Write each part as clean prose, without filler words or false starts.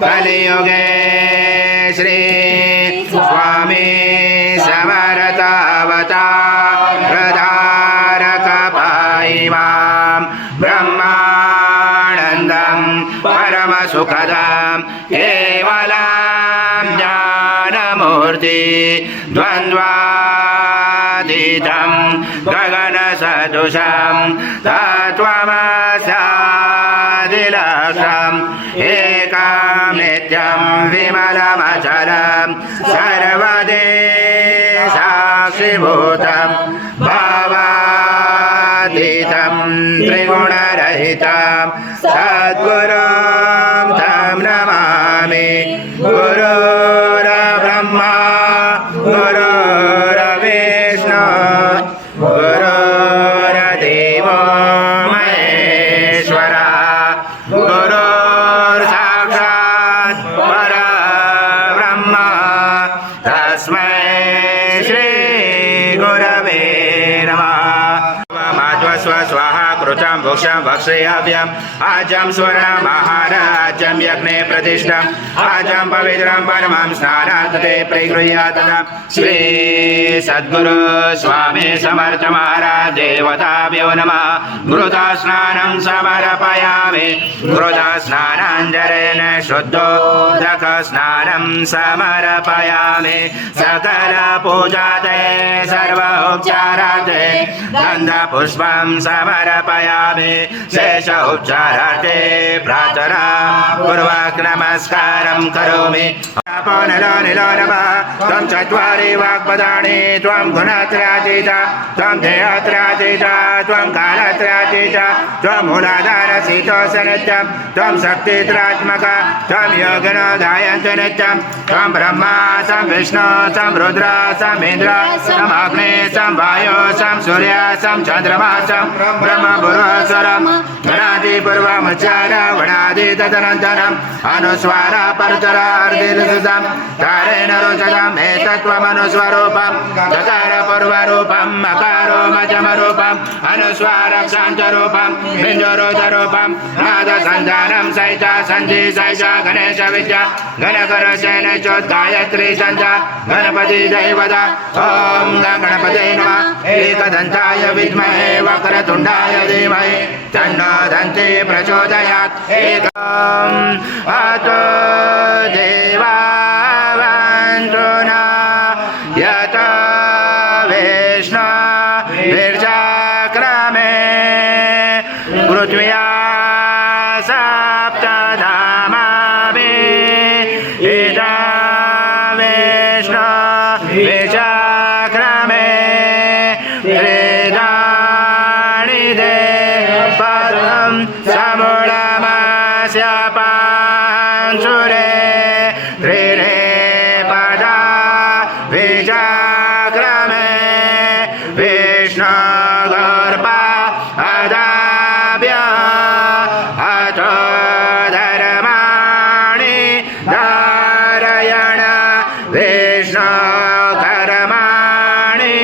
कलियुगे श्री स्वामी समर्थावतारधारक पाइमां ब्रह्मानन्दं परमसुखदं केवलं ज्ञानमूर्ति द्वन्द्वातीतं गगनसदृशं तत्त्वमस्यादिलक्ष्यम् एकं नित्यं विमलमचलं सर्वदेशाक्षिभूतं भावातीतं त्रिगुणरहितं सद्गुरुं तं नमामि। गुरुर्ब्रह्मा गुरुर्विष्णु गुरुर्देवो महेश्वरः स्वाहा कृतं भुक्षं भक्षयाम्यहम् आजं स्वर्णमहाराज्यं यज्ञे प्रतिष्ठम् आजं पवित्रं परमं स्नानात् ते प्रगृह्यात् श्री सद्गुरु स्वामी समर्थ महाराज देवताभ्यो नमः। घृता स्नानं समर्पयामि घृता स्नानाञ्जलेन शुद्धोदक स्नानं समर्पयामि सकल पूजाते सर्व उपचाराते गन्धपुष्पं समर्पयामि शेष उपचारार्थे प्रार्थना पूर्वक नमस्कारं करोमि। त्वं चत्वारि वाक्पदानि त्वं गुणत्रयातीता त्वं देहत्रयातीता त्वं कालत्रयातीता त्वं मूलाधारशीतोषनित्यं त्वं शक्तित्रात्मका त्वं योगिनो ध्यायन्ति नित्यं त्वं ब्रह्मा तं विष्णु तं रुद्र तं इन्द्र तं अग्नि तं वायु तं सूर्य तं चन्द्रमा तं ब्रह्म पुरुषरं गणादिपूर्वमुच्चार वणादि तदनन्तरम् अनुस्वार परतर अर्धिर्सुतं तारेण रोचनं एतत्त्वमनुस्वरूपं चकार पूर्वरूपं मकारो मध्यमरूपं अनुस्वारक्षान्तरूपं बिन्दुरोधरूपं नादसन्धानं सहित सन्धि सहित गणेश विद्या गणकरसेन चोद्गायत्री सन्ध्या गणपति दैवता ॐ गणपते नमः। एकदन्ताय विद्महे वक्रतुण्डाय धीमहि तन्नो दन्ती प्रचोदयात्। एकम् अतो देवावन्तु न यत विष्णु विर्जाक्रमे पृथ्व्या सप्तधामाभिः इदं विष्णु विर्जाक्रमे त्रिदानि पदं समूलमस्य पांशुरे त्रिरे पदा विजाक्रमे विष्णु गर्भा अदाभ्य अथो धर्माणि धारयण विष्णु कर्माणि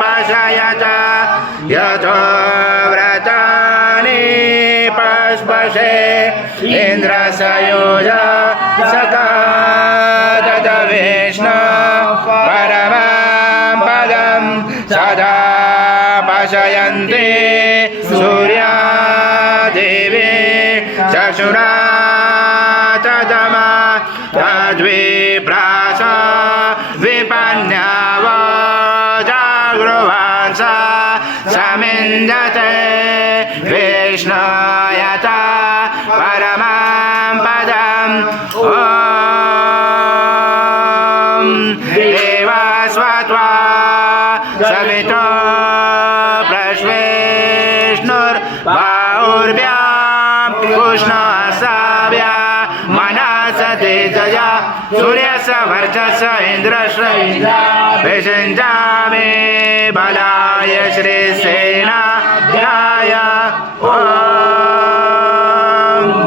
पशयत यथो व्रतानि पस्पशे इन्द्रसयोज सकादत विष्णु परमं पदं सदा पशयन्ति सूर्या देवी चक्षुरा तदमा तद्विप्रास विपन्याव जागृवांस समिन्दते विष्णु यथा परमं पदम् ॐ देवास्वत्वा सवितो प्रश्वेष्णुर्बाहुर्भ्यां कृष्णसाव्या मनसते जया सूर्यस्य वर्चस्य इन्द्रस्य विषञ्जामे बलाय श्रीसेनाय ॐ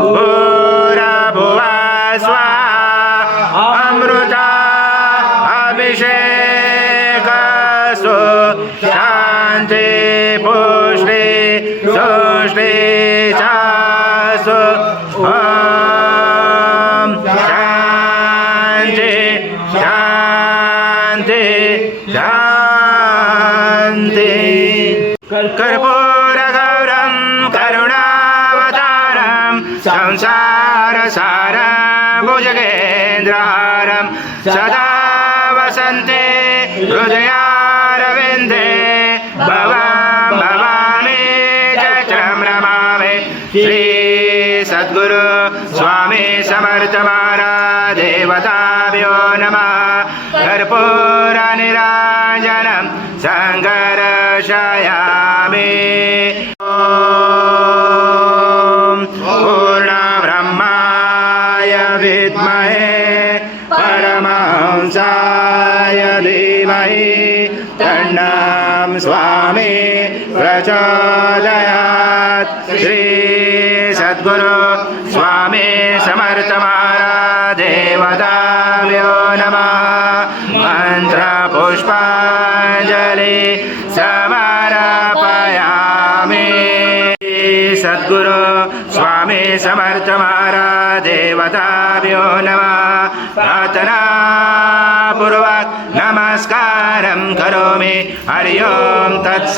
भूर्भुवः स्वः अमृता अभिषेकस्तु शान्ति पुष्टि तुष्टि चास्तु ॐ शान्ति शान्ति शान्ति कर्पूरगौरं करुणावतारं संसारसारं भुजगेन्द्रहारं सदा वसन्ते हृदयारविन्दे भवां भवामि चक्रं नमामि श्री सद्गुरु स्वामी समर्थ महाराज देवताभ्यो नमः कर्पूरनीराजनं सङ्कर्षयामि ॐ पूर्णब्रह्माय विद्महे परमहंसाय धीमहि तन्नः स्वामी प्रचोदयात् श्री सद्गुरु स्वामी समर्थ महाराज देवताभ्यो नमः मन्त्रपुष्पाञ्जलि समर्पयामि सद्गुरु स्वामी समर्थ महाराज देवताभ्यो नमः प्रार्थनापूर्वक नमस्कारं करोमि हरि ओं तत्स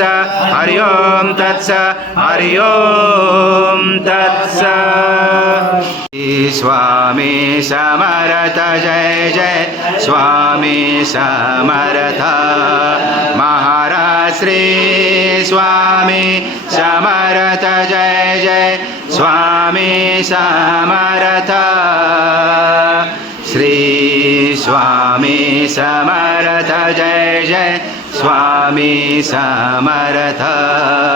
हरि ओं तत्स हरि ओं तत्स स्वामी समर्थ जय जय स्वामी समर्थ महाराज श्री स्वामी समर्थ जय जय स्वामी समर्थ श्री स्वामी समर्थ जय जय स्वामी समर्थ।